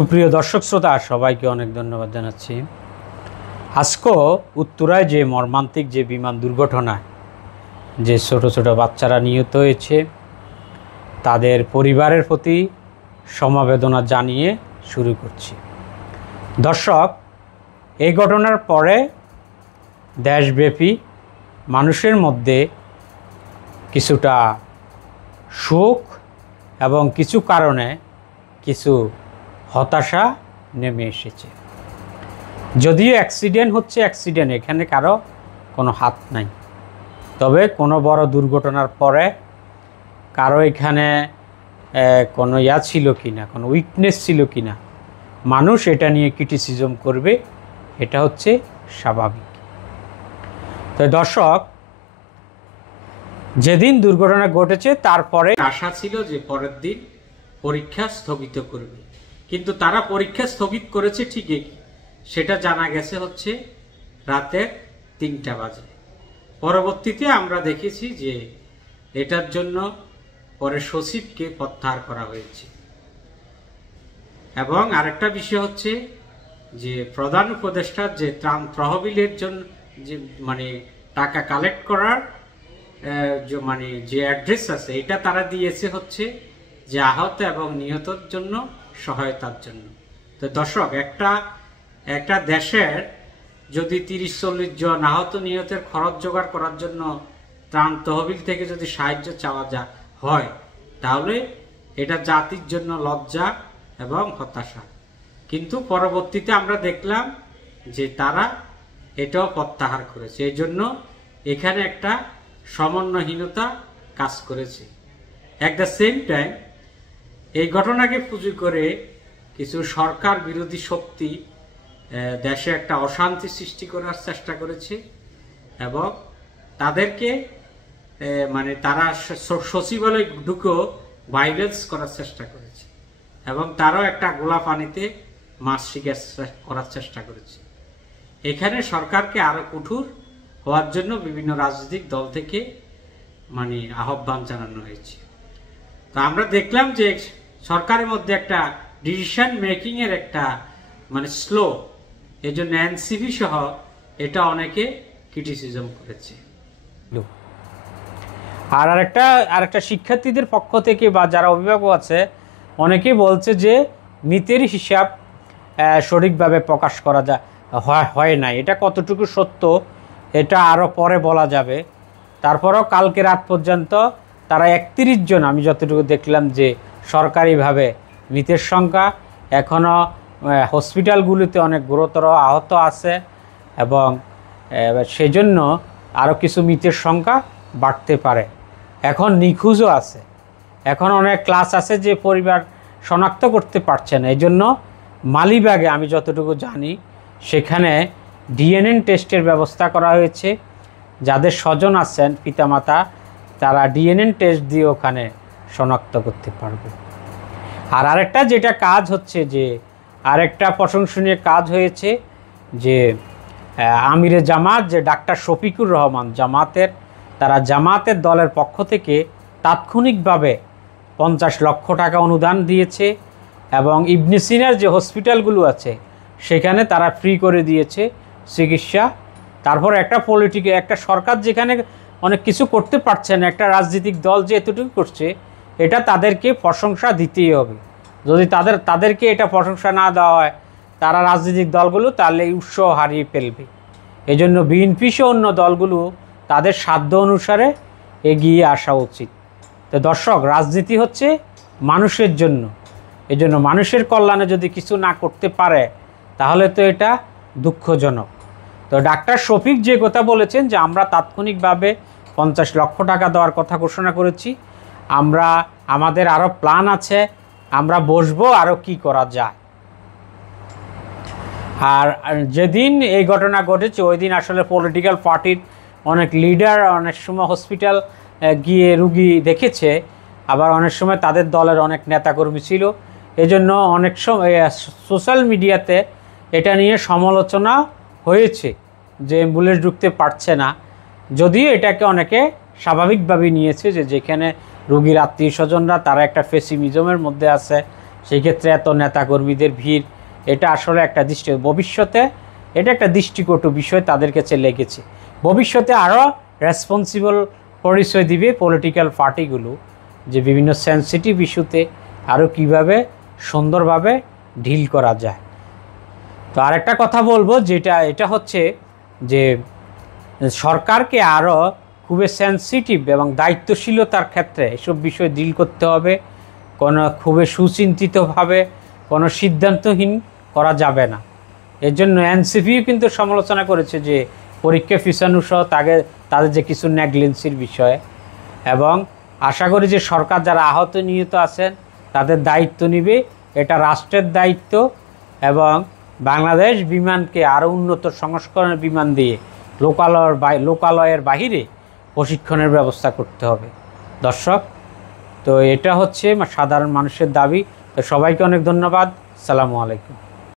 সুপ্রিয় দর্শক শ্রোতা সবাইকে অনেক ধন্যবাদ জানাচ্ছি। আজকেও উত্তরায় যে মর্মান্তিক যে বিমান দুর্ঘটনায় যে ছোট ছোট বাচ্চারা নিহত হয়েছে তাদের পরিবারের প্রতি সমবেদনা জানিয়ে শুরু করছি। দর্শক, এই ঘটনার পরে দেশব্যাপী মানুষের মধ্যে কিছুটা শোক এবং কিছু কারণে কিছু হতাশা নেমে এসেছে। যদিও অ্যাক্সিডেন্ট হচ্ছে অ্যাক্সিডেন্ট, এখানে কারো কোনো হাত নাই, তবে কোনো বড় দুর্ঘটনার পরে কারো এখানে কোনো ছিল কি না, কোনো উইকনেস ছিল কি না, মানুষ এটা নিয়ে ক্রিটিসিজম করবে, এটা হচ্ছে স্বাভাবিক। তো দর্শক, যেদিন দুর্ঘটনা ঘটেছে তারপরে আশা ছিল যে পরের দিন পরীক্ষা স্থগিত করবে, কিন্তু তারা পরীক্ষা স্থগিত করেছে ঠিকই, সেটা জানা গেছে হচ্ছে রাতে 3টা বাজে। পরবর্তীতে আমরা দেখেছি যে এটার জন্য পরে সচিবকে প্রত্যাহার করা হয়েছে। এবং আরেকটা বিষয় হচ্ছে যে প্রধান উপদেষ্টার যে ত্রাণ তহবিলের জন্য যে টাকা কালেক্ট করার যে অ্যাড্রেস আছে, এটা তারা দিয়েছে হচ্ছে যে আহত এবং নিহতর জন্য সহায়তার জন্য। তো দর্শক, একটা দেশের যদি 30-40 জন আহত নিহতের খরচ জোগাড় করার জন্য ত্রাণ তহবিল থেকে যদি সাহায্য চাওয়া হয়, তাহলে এটা জাতির জন্য লজ্জা এবং হতাশা। কিন্তু পরবর্তীতে আমরা দেখলাম যে তারা এটাও প্রত্যাহার করেছে। এই জন্য এখানে একটা সমন্বয়হীনতা কাজ করেছে। অ্যাট দ্য সেম টাইম এই ঘটনাকে পুঁজি করে কিছু সরকার বিরোধী শক্তি দেশে একটা অশান্তি সৃষ্টি করার চেষ্টা করেছে এবং তাদেরকে তারা সচিবালয় ঢুকেও ভাইলেন্স করার চেষ্টা করেছে এবং তারাও একটা গোলা পানিতে মাছ শিকার করার চেষ্টা করেছে। এখানে সরকারকে আরো কঠোর হওয়ার জন্য বিভিন্ন রাজনৈতিক দল থেকে আহ্বান জানানো হয়েছে। তো আমরা দেখলাম যে সরকারের মধ্যে একটা ডিসিশন মেকিং এর একটা স্লো, এই জন্য এনসিপি সহ এটা অনেকে ক্রিটিসিজম করেছে। আরেকটা শিক্ষার্থীদের পক্ষ থেকে বা যারা অভিভাবক আছে অনেকেই বলছে যে মৃতের হিসাব সঠিকভাবে প্রকাশ করা হয় না। এটা কতটুকু সত্য এটা আরও পরে বলা যাবে। তারপরও কালকে রাত পর্যন্ত তারা 31 জন, আমি যতটুকু দেখলাম যে সরকারিভাবে মৃতের সংখ্যা এখনও হসপিটালগুলিতে অনেক গুরুতর আহত আছে এবং সেই জন্য আরও কিছু মৃতের সংখ্যা বাড়তে পারে। এখন নিখোঁজও আছে, এখন অনেক ক্লাস আছে যে পরিবার শনাক্ত করতে পারছে না। এই জন্য মালিবাগে আমি যতটুকু জানি সেখানে ডিএনএ টেস্টের ব্যবস্থা করা হয়েছে। যাদের স্বজন আছেন পিতামাতা, তারা ডিএনএ টেস্ট দিয়ে ওখানে শনাক্ত করতে পারবে। আর আরেকটা যেটা কাজ হচ্ছে, যে আরেকটা প্রশংসনীয় কাজ হয়েছে যে আমিরে জামাত যে ডাক্তার শফিকুর রহমান তারা জামাতের দলের পক্ষ থেকে তাৎক্ষণিকভাবে 50 লক্ষ টাকা অনুদান দিয়েছে এবং ইবনে সিনার যে হসপিটালগুলো আছে সেখানে তারা ফ্রি করে দিয়েছে চিকিৎসা। তারপর একটা সরকার যেখানে অনেক কিছু করতে পারছে না, একটা রাজনৈতিক দল যে এতটুকু করছে, এটা তাদেরকে প্রশংসা দিতেই হবে। যদি তাদেরকে এটা প্রশংসা না দেওয়া হয়, তারা রাজনৈতিক দলগুলো তাহলে এই উৎসাহ হারিয়ে ফেলবে। এই জন্য বিএনপি সহ অন্য দলগুলো তাদের সাধ্য অনুসারে এগিয়ে আসা উচিত। তো দর্শক, রাজনীতি হচ্ছে মানুষের জন্য, এই জন্য মানুষের কল্যাণে যদি কিছু না করতে পারে তাহলে তো এটা দুঃখজনক। তো ডাক্তার শফিক যে কথা বলেছেন যে আমরা তাৎক্ষণিকভাবে 50 লক্ষ টাকা দেওয়ার কথা ঘোষণা করেছি, আমাদের আরও প্ল্যান আছে, আমরা বসবো আরও কি করা যায়। আর যেদিন এই ঘটনা ঘটেছে ওই দিন আসলে পলিটিক্যাল পার্টির অনেক লিডার অনেক সময় হসপিটাল গিয়ে রুগী দেখেছে, আবার অনেক সময় তাদের দলের অনেক নেতাকর্মী ছিল। এজন্য অনেক সময় সোশ্যাল মিডিয়াতে এটা নিয়ে সমালোচনা হয়েছে যে অ্যাম্বুলেন্স ঢুকতে পারছে না, যদিও এটাকে অনেকে স্বাভাবিকভাবে নিয়েছে যে যেখানে রোগীর আত্মীয় স্বজনরা তারা একটা পেসিমিজমের মধ্যে আছে, সেই ক্ষেত্রে এত নেতাকর্মীদের ভিড়, এটা আসলে একটা ভবিষ্যতে এটা একটা দৃষ্টিকটু বিষয় তাদের কাছে লেগেছে। ভবিষ্যতে আরও রেসপন্সিবল পরিচয় দিবে পলিটিক্যাল পার্টিগুলো, যে বিভিন্ন সেন্সিটিভ ইস্যুতে আরও কীভাবে সুন্দরভাবে ডিল করা যায়। তো আরেকটা কথা বলবো, এটা হচ্ছে যে সরকারকে আরও খুবই সেন্সিটিভ এবং দায়িত্বশীলতার ক্ষেত্রে এসব বিষয় ডিল করতে হবে। কোনো খুবই সুচিন্তিতভাবে কোনো সিদ্ধান্তহীন করা যাবে না। এর জন্য এনসিপিও কিন্তু সমালোচনা করেছে যে পরীক্ষা ফিসানো সহ তাদের যে কিছু নেগলিজেন্সির বিষয়ে, এবং আশা করি যে সরকার যারা আহত নিহত আছেন তাদের দায়িত্ব নিবে, এটা রাষ্ট্রের দায়িত্ব, এবং বাংলাদেশ বিমানকে আরও উন্নত সংস্করণের বিমান দিয়ে লোকালয়ের বাহিরে প্রশিক্ষণের ব্যবস্থা করতে হবে। দর্শক, তো এটা হচ্ছে সাধারণ মানুষের দাবি। তো সবাইকে অনেক ধন্যবাদ। আসসালামু আলাইকুম।